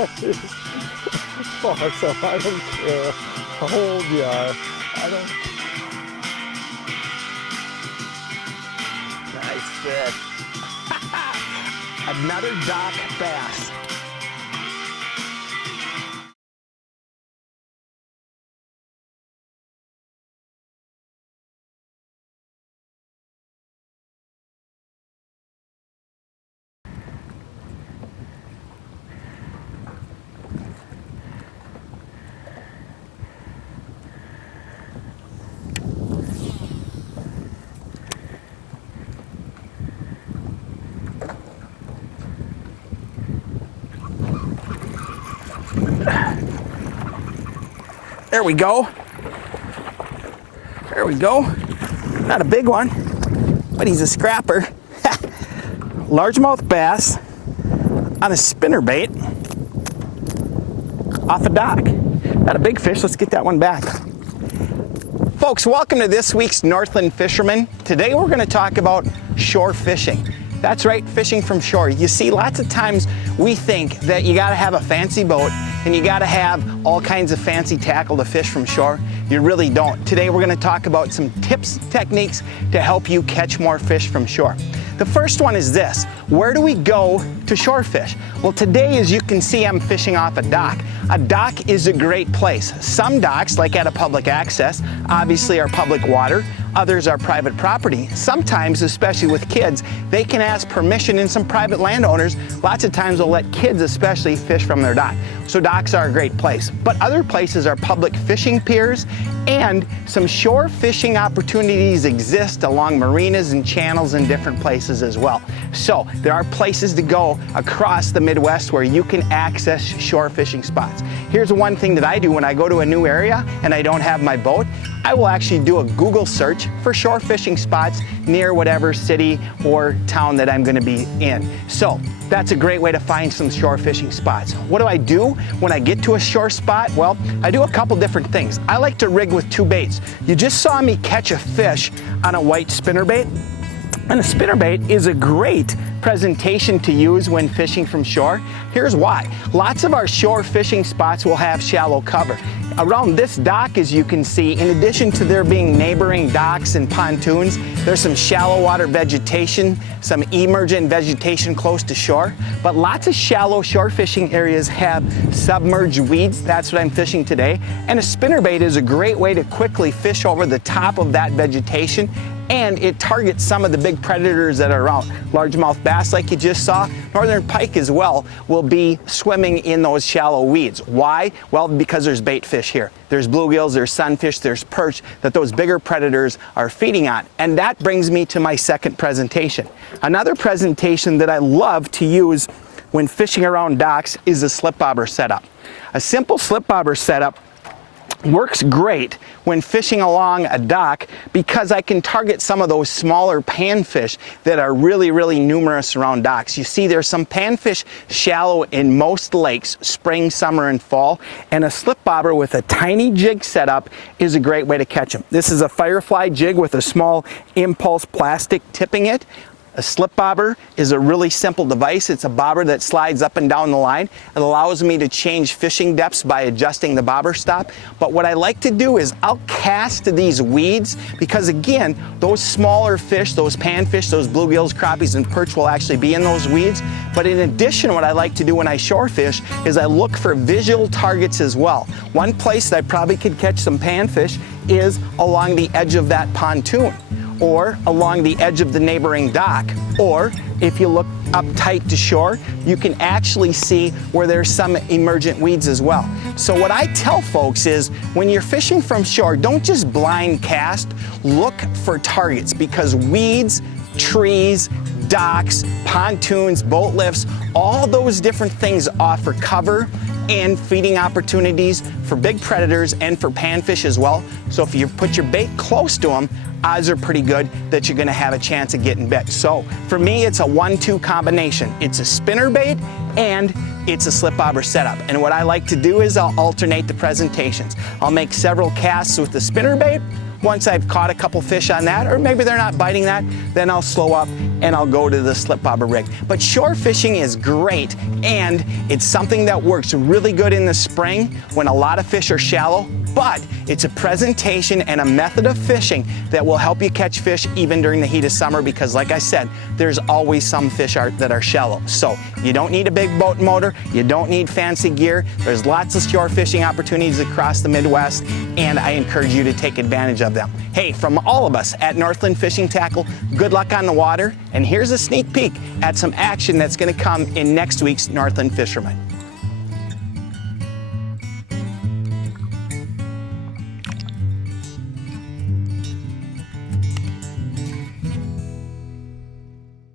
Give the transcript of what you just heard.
Awesome, I don't care how old you are. I don't. Nice fish. Another dock bass. There we go. There we go. Not a big one, but he's a scrapper. Largemouth bass on a spinnerbait off a dock. Not a big fish, let's get that one back. Folks, welcome to this week's Northland Fisherman. Today we're gonna talk about shore fishing. That's right, fishing from shore. You see, lots of times we think that you gotta have a fancy boat and you gotta have all kinds of fancy tackle to fish from shore. You really don't. Today we're gonna talk about some tips, techniques to help you catch more fish from shore. The first one is this: where do we go to shore fish? Well, today, as you can see, I'm fishing off a dock. A dock is a great place. Some docks, like at a public access, obviously are public water. Others are private property. Sometimes, especially with kids, they can ask permission, and some private landowners, lots of times will let kids especially fish from their dock. So docks are a great place. But other places are public fishing piers, and some shore fishing opportunities exist along marinas and channels in different places as well. So there are places to go across the Midwest where you can access shore fishing spots. Here's one thing that I do when I go to a new area and I don't have my boat. I will actually do a Google search for shore fishing spots near whatever city or town that I'm going to be in. So that's a great way to find some shore fishing spots. What do I do when I get to a shore spot? Well, I do a couple different things. I like to rig with two baits. You just saw me catch a fish on a white spinnerbait. And a spinnerbait is a great presentation to use when fishing from shore. Here's why. Lots of our shore fishing spots will have shallow cover. Around this dock, as you can see, in addition to there being neighboring docks and pontoons, there's some shallow water vegetation, some emergent vegetation close to shore. But lots of shallow shore fishing areas have submerged weeds. That's what I'm fishing today. And a spinnerbait is a great way to quickly fish over the top of that vegetation, and it targets some of the big predators that are around. Largemouth bass, like you just saw, northern pike as well, will be swimming in those shallow weeds. Why? Well, because there's bait fish here. There's bluegills, there's sunfish, there's perch that those bigger predators are feeding on. And that brings me to my second presentation. Another presentation that I love to use when fishing around docks is a slip bobber setup. A simple slip bobber setup works great when fishing along a dock because I can target some of those smaller panfish that are really, really numerous around docks. You see, there's some panfish shallow in most lakes, spring, summer, and fall, and a slip bobber with a tiny jig setup is a great way to catch them. This is a Firefly jig with a small impulse plastic tipping it. A slip bobber is a really simple device. It's a bobber that slides up and down the line. It allows me to change fishing depths by adjusting the bobber stop. But what I like to do is I'll cast these weeds because, again, those smaller fish, those panfish, those bluegills, crappies, and perch will actually be in those weeds. But in addition, what I like to do when I shore fish is I look for visual targets as well. One place that I probably could catch some panfish is along the edge of that pontoon, or along the edge of the neighboring dock, or if you look up tight to shore, you can actually see where there's some emergent weeds as well. So what I tell folks is when you're fishing from shore, don't just blind cast, look for targets, because weeds, trees, docks, pontoons, boat lifts, all those different things offer cover and feeding opportunities for big predators and for panfish as well. So if you put your bait close to them, odds are pretty good that you're gonna have a chance of getting bit. So for me, it's a 1-2 combination. It's a spinnerbait and it's a slip bobber setup. And what I like to do is I'll alternate the presentations. I'll make several casts with the spinnerbait. Once I've caught a couple fish on that, or maybe they're not biting that, then I'll slow up and I'll go to the slip bobber rig. But shore fishing is great, and it's something that works really good in the spring when a lot of fish are shallow, but it's a presentation and a method of fishing that will help you catch fish even during the heat of summer, because like I said, there's always some fish that are shallow. So you don't need a big boat motor, you don't need fancy gear. There's lots of shore fishing opportunities across the Midwest, and I encourage you to take advantage of them. Hey, from all of us at Northland Fishing Tackle, good luck on the water, and here's a sneak peek at some action that's going to come in next week's Northland Fisherman.